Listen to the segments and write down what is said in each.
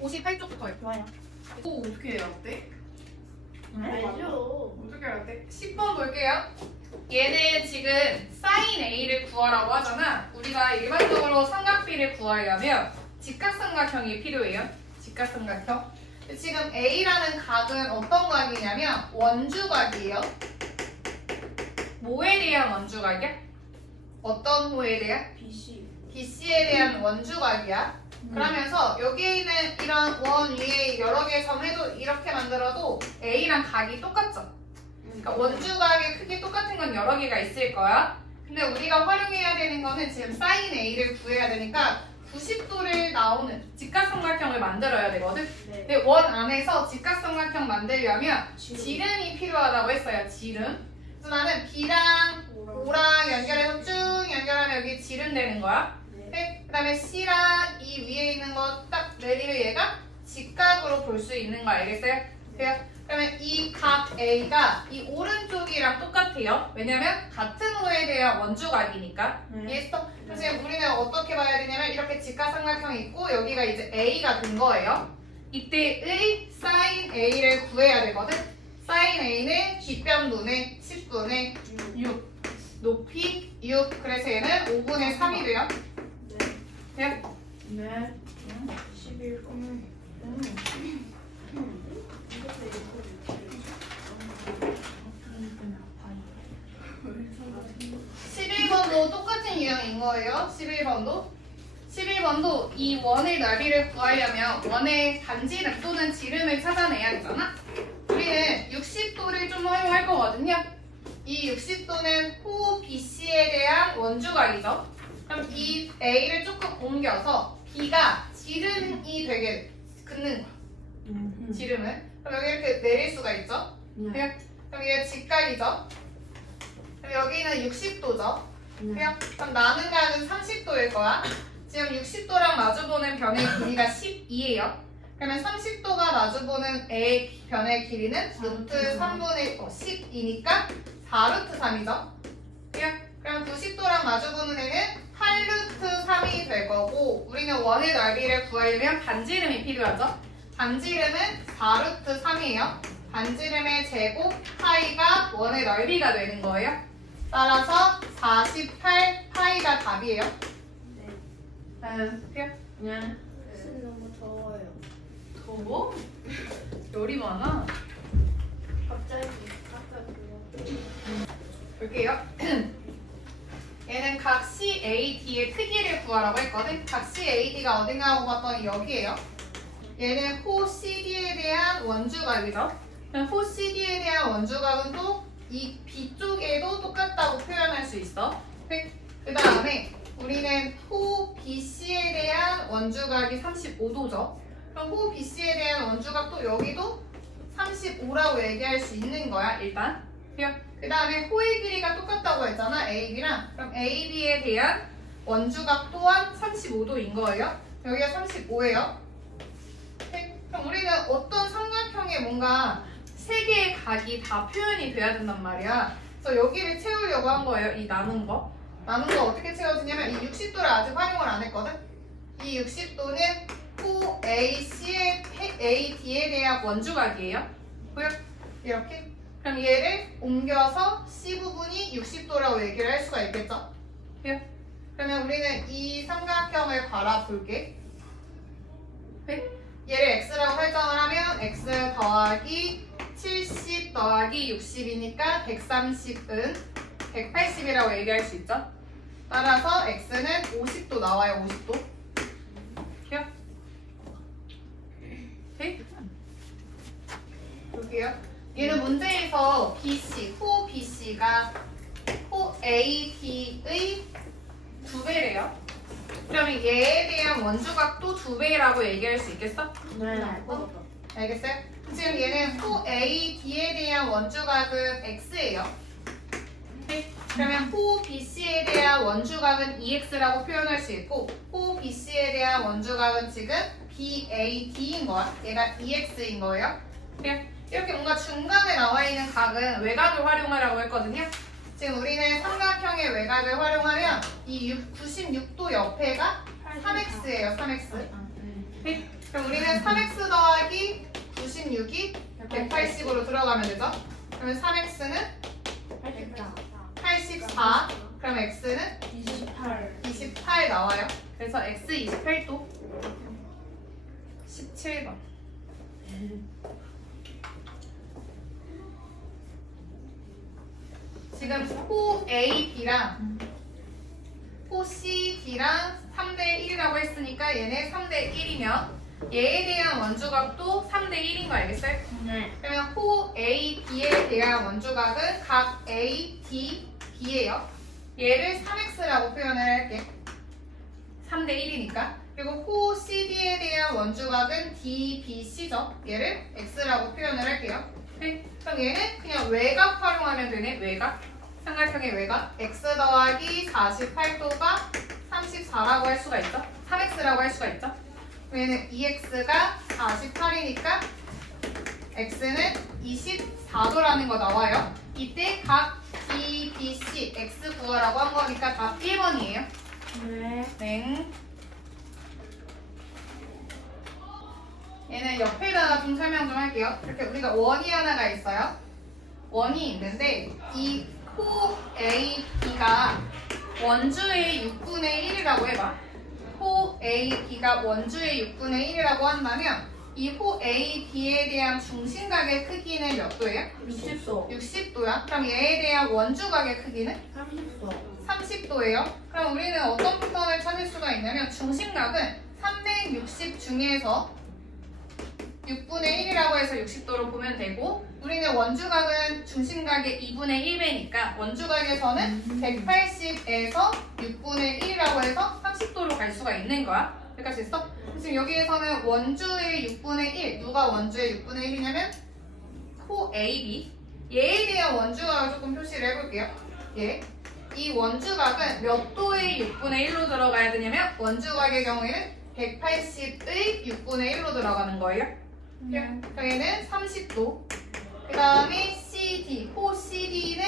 58쪽부터요. 좋아요. 오, 어떻게 해야 돼? 알죠. 어떻게 해야 돼? 10번 볼게요. 얘는 지금 sin A를 구하라고 하잖아. 우리가 일반적으로 삼각비를 구하려면 직각삼각형이 필요해요. 직각삼각형. 지금 A라는 각은 어떤 각이냐면 원주각이에요. 뭐에 대한 원주각이야? 어떤 호에 대한? BC. BC에 대한 원주각이야. 그러면서 여기에 있는 이런 원 위에 여러 개의 점해도 이렇게 만들어도 A랑 각이 똑같죠? 그러니까 원주각의 크기 똑같은 건 여러 개가 있을 거야. 근데 우리가 활용해야 되는 거는 지금 sin A를 구해야 되니까 90도를 나오는 직각삼각형을 만들어야 되거든. 네. 근데 원 안에서 직각삼각형 만들려면 지름이 필요하다고 했어요. 지름. 그래서 나는 B랑 O랑 연결해서 쭉 연결하면 여기 지름 되는 거야. 네. 그 다음에 C랑 이 위에 있는 거 딱 내리면 얘가 직각으로 볼 수 있는 거 알겠어요? 그러면 이 각 A가 이 오른쪽이랑 똑같아요. 왜냐면 같은 호에 대한 원주각이니까. 이해했어? 그래서 지금 우리는 어떻게 봐야 되냐면 이렇게 직각삼각형이 있고 여기가 이제 A가 된 거예요. 이때의 sin A를 구해야 되거든. sin A는 뒷변분의 10분의 6 높이 6 그래서 얘는 5분의 3이 돼요. 네. 돼요? 네. 11. 11번도 똑같은 유형인 거예요. 11번도 이 원의 넓이를 구하려면 원의 반지름 또는 지름을 찾아내야 되잖아. 우리는 60도를 좀 활용할 거거든요. 이 60도는 호 BC에 대한 원주각이죠. 그럼 이 A를 조금 옮겨서 B가 지름이 되게 긋는 거야. 지름을. 그럼 여기 이렇게 내릴 수가 있죠. 그럼 얘가 직각이죠. 그럼 여기는 60도죠. 그럼 나는 각은 30도일 거야. 지금 60도랑 마주보는 변의 길이가 12예요. 그러면 30도가 마주보는 A 변의 길이는 루트 3분의 10이니까 4루트 3이죠. 그럼 90도랑 마주보는 애는 8루트 3이 될 거고 우리는 원의 넓이를 구하려면 반지름이 필요하죠. 반지름은 4루트 3이에요. 반지름의 제곱 파이가 원의 넓이가 되는 거예요. 따라서 48 파이가 답이에요. 돼요? 네. 너무 더워요. 더워? 열이 많아. 갑자기 볼게요. 얘는 각 CAD의 크기를 구하라고 했거든. 각 CAD가 어딘가 하고 봤더니 여기에요. 얘는 호 CD에 대한 원주각이죠. 그럼 호 CD에 대한 원주각은 또 이 B쪽에도 똑같다고 표현할 수 있어. 그 다음에 우리는 호 BC에 대한 원주각이 35도죠. 그럼 호 BC에 대한 원주각도 여기도 35라고 얘기할 수 있는 거야, 일단. 그 다음에 호의 길이가 똑같다고 했잖아, AB랑. 그럼 AB에 대한 원주각 또한 35도인 거예요. 여기가 35예요. 그럼 우리는 어떤 삼각형에 뭔가 세 개의 각이 다 표현이 돼야 된단 말이야. 그래서 여기를 채우려고 한 거예요, 이 남은 거. 남은 거 어떻게 채워지냐면 이 60도를 아직 활용을 안 했거든. 이 60도는 호 AC의 AD에 대한 원주각이에요. 보여? 이렇게. 그럼 얘를 옮겨서 C 부분이 60도라고 얘기를 할 수가 있겠죠? 그러면 우리는 이 삼각형을 바라볼게. 얘를 x라고 설정을 하면 x 더하기 70 더하기 60이니까 130은 180이라고 얘기할 수 있죠? 따라서 x는 50도 나와요. 50도. 볼게요. 얘는 문제에서 BC, 호 BC가 호 AD의 2배래요. 그러면 얘에 대한 원주각도 2배라고 얘기할 수 있겠어? 네. 알겠어요? 지금 얘는 호 AD에 대한 원주각은 X예요. 그러면 호 BC에 대한 원주각은 EX라고 표현할 수 있고 호 BC에 대한 원주각은 지금 BAD인 거야. 얘가 EX인 거예요. 이렇게 뭔가 중간에 나와 있는 각은 외곽을 활용하라고 했거든요. 지금 우리는 삼각형의 외곽을 활용하면 이 96도 옆에가 3x예요. 3x. 그럼 우리는 그러면 3x 더하기 96이 180으로 들어가면 되죠? 그러면 3x는 84. 그럼 x는 28. 28 나와요. 그래서 x 28도 17번. 지금 호 A, B랑 호 C, D랑 3대 1이라고 했으니까 얘네 3대 1이면 얘에 대한 원주각도 3대 1인 거 알겠어요? 네. 그러면 호 A, B에 대한 원주각은 각 A, D, B예요. 얘를 3x라고 표현을 할게. 3대 1이니까. 그리고 호 CD에 대한 원주각은 D, B, C죠. 얘를 x라고 표현을 할게요. 네. 그럼 얘는 그냥 외곽 활용하면 되네. 외곽. 삼각형의 외곽. x 더하기 48도가 34라고 할 수가 있죠. 3x라고 할 수가 있죠. 얘는 2x가 48이니까 x는 24도라는 거 나와요. 이때 각 D, B, C, x 구하라고 한 거니까 다 1번이에요. 네. 네. 얘는 옆에다가 좀 설명 좀 할게요. 이렇게 우리가 원이 하나가 있어요. 원이 있는데 이 호 A, B가 원주의 6분의 1이라고 해봐. 호 A, B가 원주의 6분의 1이라고 한다면 이 호 A, B에 대한 중심각의 크기는 몇 도예요? 60도. 60도야. 그럼 얘에 대한 원주각의 크기는 30도. 30도예요. 그럼 우리는 어떤 패턴을 찾을 수가 있냐면 중심각은 360 중에서 6분의 1이라고 해서 60도로 보면 되고 우리는 원주각은 중심각의 2분의 1배니까 원주각에서는 180에서 6분의 1이라고 해서 30도로 갈 수가 있는 거야. 여기까지 됐어? 지금 여기에서는 원주의 6분의 1 누가 원주의 6분의 1이냐면 호 AB 얘에 대한 원주각을 조금 표시를 해볼게요. 얘. 이 원주각은 몇 도의 6분의 1로 들어가야 되냐면 원주각의 경우에는 180의 6분의 1로 들어가는 거예요. 그럼 얘는 30도. 그 다음에 CD, 호 CD는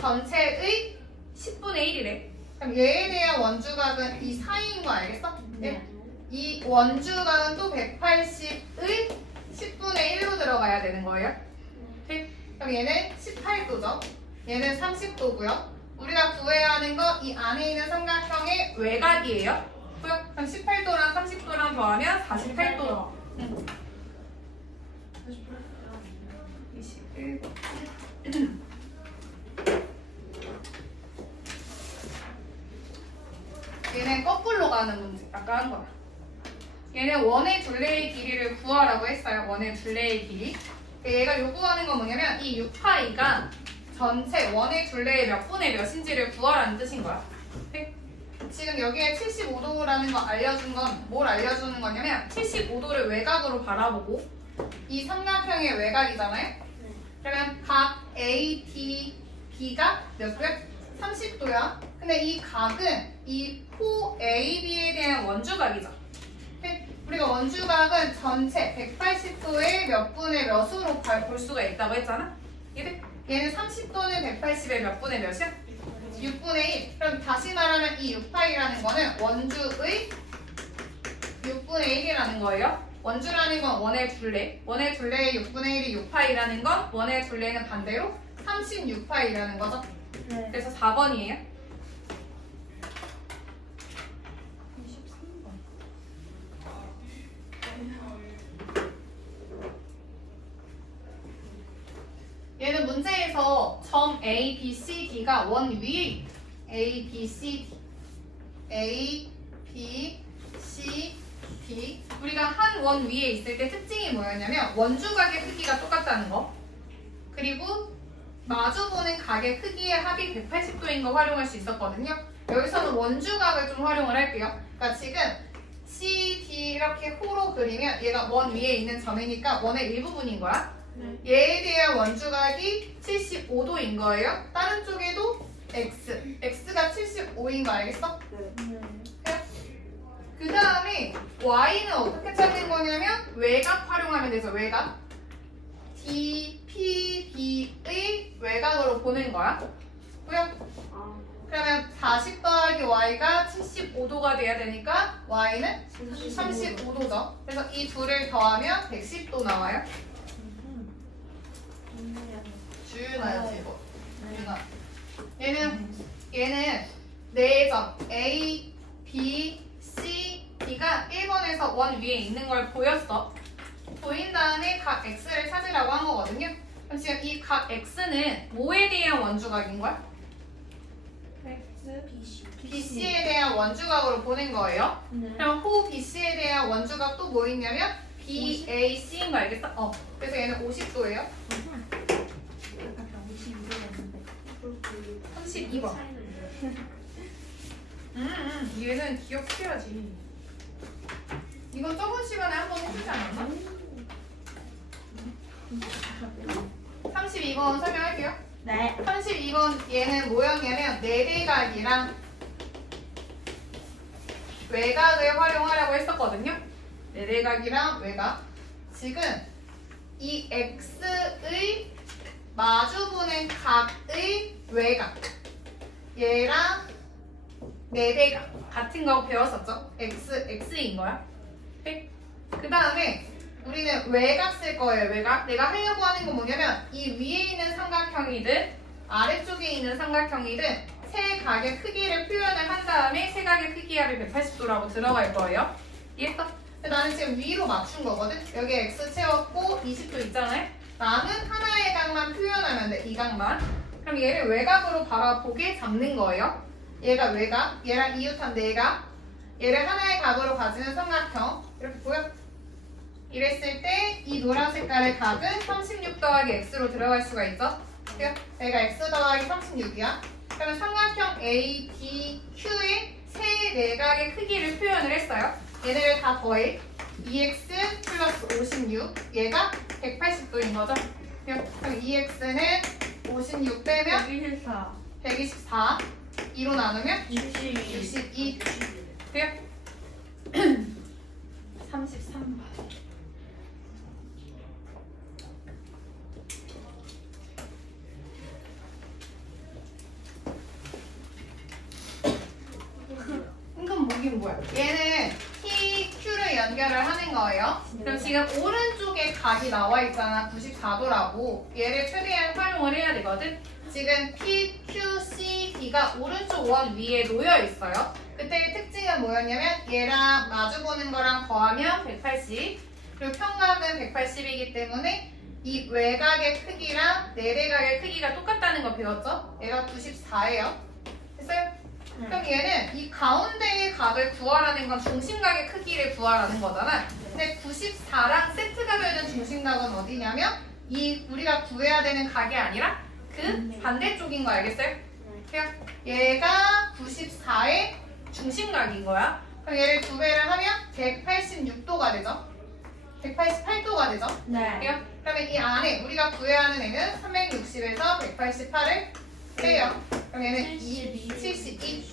전체의 10분의 1이래. 그럼 얘에 대한 원주각은 이 사이인 거 알겠어? 네. 이 원주각은 또 180의 10분의 1로 들어가야 되는 거예요. 오케이? 그럼 얘는 18도죠. 얘는 30도고요. 우리가 구해야 하는 거 이 안에 있는 삼각형의 외곽이에요. 그럼 18도랑 30도랑 더하면 48도. 21번. 얘는 거꾸로 가는 문제. 아까 한 거야. 얘는 원의 둘레의 길이를 구하라고 했어요. 원의 둘레의 길이. 얘가 요구하는 건 뭐냐면 이 6파이가 전체 원의 둘레의 몇 분의 몇인지를 구하라는 뜻인 거야. 오케이? 지금 여기에 75도라는 거 알려준 건 뭘 알려주는 거냐면 75도를 외곽으로 바라보고 이 삼각형의 외곽이잖아요. 그러면 각 A, D, B가 몇 도야? 30도야. 근데 이 각은 이 호 A, B에 대한 원주각이죠. 오케이? 우리가 원주각은 전체 180도의 몇 분의 몇으로 볼 수가 있다고 했잖아. 얘는 30도는 180의 몇 분의 몇이야? 6분의 1. 그럼 다시 말하면 이 6파이라는 거는 원주의 6분의 1이라는 거예요. 원주라는 건 원의 둘레. 원의 둘레의 6분의 1이 6파이라는 건 원의 둘레는 반대로 36파이라는 거죠. 네. 그래서 4번이에요. 23번. 얘는 문제에서 점 A, B, C, D가 원 위에 있다. A, B, C, D. A, B, C, D. 우리가 한 원 위에 있을 때 특징이 뭐였냐면 원주각의 크기가 똑같다는 거. 그리고 마주보는 각의 크기의 합이 180도인 거 활용할 수 있었거든요. 여기서는 원주각을 좀 활용을 할게요. 그러니까 지금 C, D 이렇게 호로 그리면 얘가 원 위에 있는 점이니까 원의 일부분인 거야. 얘에 대한 원주각이 75도인 거예요. 다른 쪽에도 X. X가 75인 거 알겠어? 그 다음에 Y는 어떻게 찾는 거냐면 외곽 활용하면 되죠. 외곽. D, P, B의 외곽으로 보는 거야. 보여? 그럼 그러면 40 더하기 y가 75도가 돼야 되니까 y는 35도죠. 그래서 이 둘을 더하면 110도 나와요. 주윤아야지 이거. 주윤아. 얘는 네 점 A, B, C, D가 1번에서 원 위에 있는 걸 보였어. 보인 다음에 각 X를 찾으라고 한 거거든요. 그럼 지금 이 각 X는 뭐에 대한 원주각인 거야? BC에 대한 원주각으로 보낸 거예요. 그럼 호 BC에 대한 원주각 또 뭐 있냐면 BAC인 거 알겠어? 그래서 얘는 50도예요. 32번. 얘는 기억해야지. 이건 저번 시간에 한번 해주지 않았나? 32번 설명할게요. 네. 32번 얘는 모형이냐면 네대각이랑 외곽을 활용하라고 했었거든요. 네대각이랑 외곽. 지금 이 X의 마주보는 각의 외곽. 얘랑 네대각 같은 거 배웠었죠? X인 거야. 그 다음에 우리는 외곽 쓸 거예요. 외곽. 내가 하려고 하는 건 뭐냐면 이 위에 있는 삼각형이든 아래쪽에 있는 삼각형이든 세 각의 크기를 표현을 한 다음에 세 각의 크기 합이 180도라고 들어갈 거예요. 이해했어? 근데 나는 지금 위로 맞춘 거거든. 여기 X 채웠고 20도 있잖아요. 남은 하나의 각만 표현하면 돼. 이 각만. 그럼 얘를 외곽으로 바라보게 잡는 거예요. 얘가 외곽, 얘랑 이웃한 내각, 얘를 하나의 각으로 가지는 삼각형. 이렇게 보여? 이랬을 때 이 노란 색깔의 각은 36 더하기 x로 들어갈 수가 있죠? 얘가 x 더하기 36이야. 그러면 삼각형 A, B, Q의 세 내각의 크기를 표현을 했어요. 얘네를 다 더해 2x 플러스 56, 얘가 180도인 거죠? 그럼 2x는 56 빼면 124, 2로 나누면 62. 돼요? 33번. 이건 뭐긴 뭐야? 얘는 P, Q를 연결을 하는 거예요. 그럼 지금 오른쪽에 각이 나와 있잖아. 94도라고. 얘를 최대한 활용을 해야 되거든. 지금 P, Q, C, D가 오른쪽 원 위에 놓여 있어요. 그때의 특징은 뭐였냐면 얘랑 마주보는 거랑 더하면 180. 그리고 평각은 180이기 때문에 이 외곽의 크기랑 내대각의 크기가 똑같다는 거 배웠죠? 얘가 94예요. 됐어요? 그럼 얘는 이 가운데의 각을 구하라는 건 중심각의 크기를 구하라는 거잖아. 근데 94랑 세트가 되는 중심각은 어디냐면 이 우리가 구해야 되는 각이 아니라 그 반대쪽인 거 알겠어요? 그냥 얘가 94의 중심각인 거야. 그럼 얘를 두 배를 하면 186도가 되죠. 188도가 되죠. 네. 그러면 이 안에 우리가 구해야 하는 애는 360에서 188을 빼요. 그럼 얘는 72,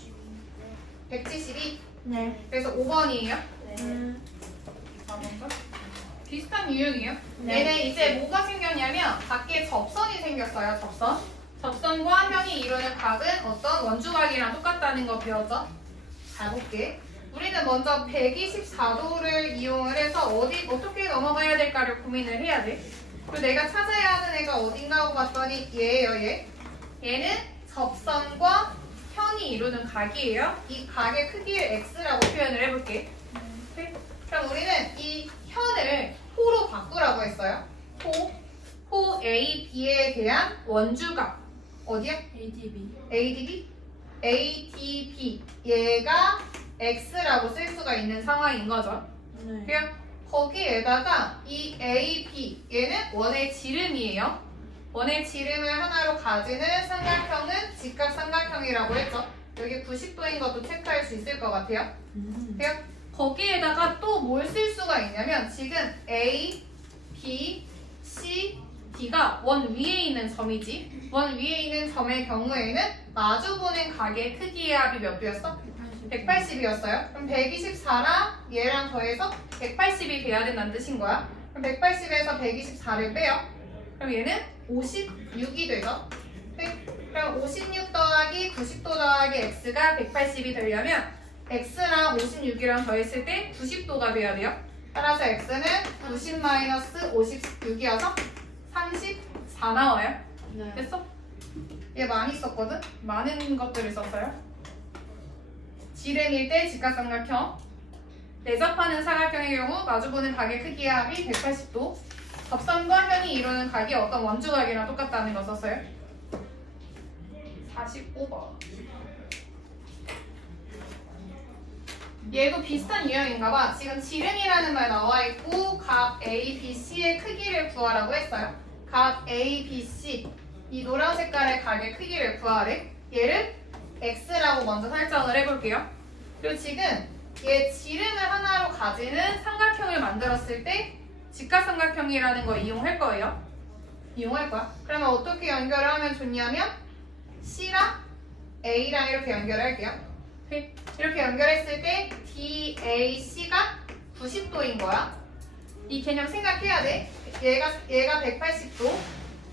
172. 네. 그래서 5번이에요. 네. 비슷한 유형이에요. 네. 얘는 이제 뭐가 생겼냐면 밖에 접선이 생겼어요. 접선. 접선과 현이 이루는 각은 어떤 원주각이랑 똑같다는 거 배웠죠? 잘 볼게. 우리는 먼저 124도를 이용을 해서 어떻게 넘어가야 될까를 고민을 해야 돼. 그리고 내가 찾아야 하는 애가 어딘가 하고 봤더니 얘예요, 얘. 얘는 접선과 현이 이루는 각이에요. 이 각의 크기를 x라고 표현을 해볼게. 그럼 우리는 이 현을 호로 바꾸라고 했어요. 호 A, B에 대한 원주각. 어디야? ADB? ADB. 얘가 x라고 쓸 수가 있는 상황인 거죠. 네. 그냥 거기에다가 이 A, B 얘는 원의 지름이에요. 원의 지름을 하나로 가지는 삼각형은 직각삼각형이라고 했죠. 여기 90도인 것도 체크할 수 있을 것 같아요. 그냥 거기에다가 또 뭘 쓸 수가 있냐면 지금 A, B, C, D가 원 위에 있는 점이지. 원 위에 있는 점의 경우에는 마주보는 각의 크기의 합이 몇 도였어? 180이었어요. 그럼 124랑 얘랑 더해서 180이 돼야 된다는 뜻인 거야. 그럼 180에서 124를 빼요. 그럼 얘는 56이 되죠. 네. 그럼 56 더하기 90도 더하기 x가 180이 되려면 x랑 56이랑 더했을 때 90도가 돼야 돼요. 따라서 x는 90 마이너스 56이어서 34 나와요. 네. 됐어? 얘 많이 썼거든? 많은 것들을 썼어요. 지름일 때 직각삼각형, 내접하는 사각형의 경우 마주보는 각의 크기의 합이 180도, 접선과 현이 이루는 각이 어떤 원주각이랑 똑같다는 거 썼어요. 45번. 얘도 비슷한 유형인가봐. 지금 지름이라는 말 나와 있고 각 A, B, C의 크기를 구하라고 했어요. 각 A, B, C 이 노란 색깔의 각의 크기를 구하래. 얘를 X라고 먼저 설정을 해볼게요. 그리고 지금 얘 지름을 하나로 가지는 삼각형을 만들었을 때 직각삼각형이라는 거 이용할 거예요. 이용할 거야. 그러면 어떻게 연결을 하면 좋냐면 C랑 A랑 이렇게 연결을 할게요. 이렇게 연결했을 때 DAC가 90도인 거야. 이 개념 생각해야 돼. 얘가 180도,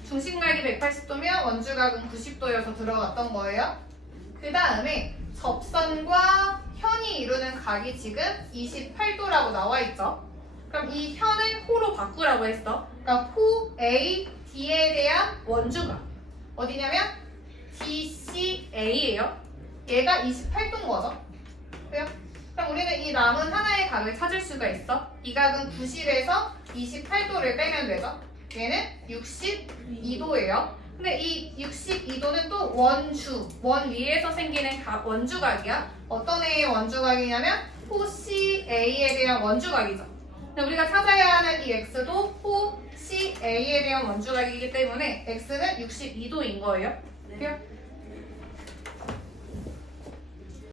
중심각이 180도면 원주각은 90도여서 들어갔던 거예요. 그 다음에 접선과 현이 이루는 각이 지금 28도라고 나와 있죠. 그럼 이 현을 호로 바꾸라고 했어. 그러니까 호 A, D에 대한 원주각 어디냐면 DCA예요. 얘가 28도인 거죠. 그래요? 그럼 우리는 이 남은 하나의 각을 찾을 수가 있어. 이 각은 90에서 28도를 빼면 되죠. 얘는 62도예요. 근데 이 62도는 또 원 위에서 생기는 원주각이야. 어떤 A의 원주각이냐면 호 CA에 대한 원주각이죠. 근데 우리가 찾아야 하는 이 X도 호 CA에 대한 원주각이기 때문에 X는 62도인 거예요. 그래요?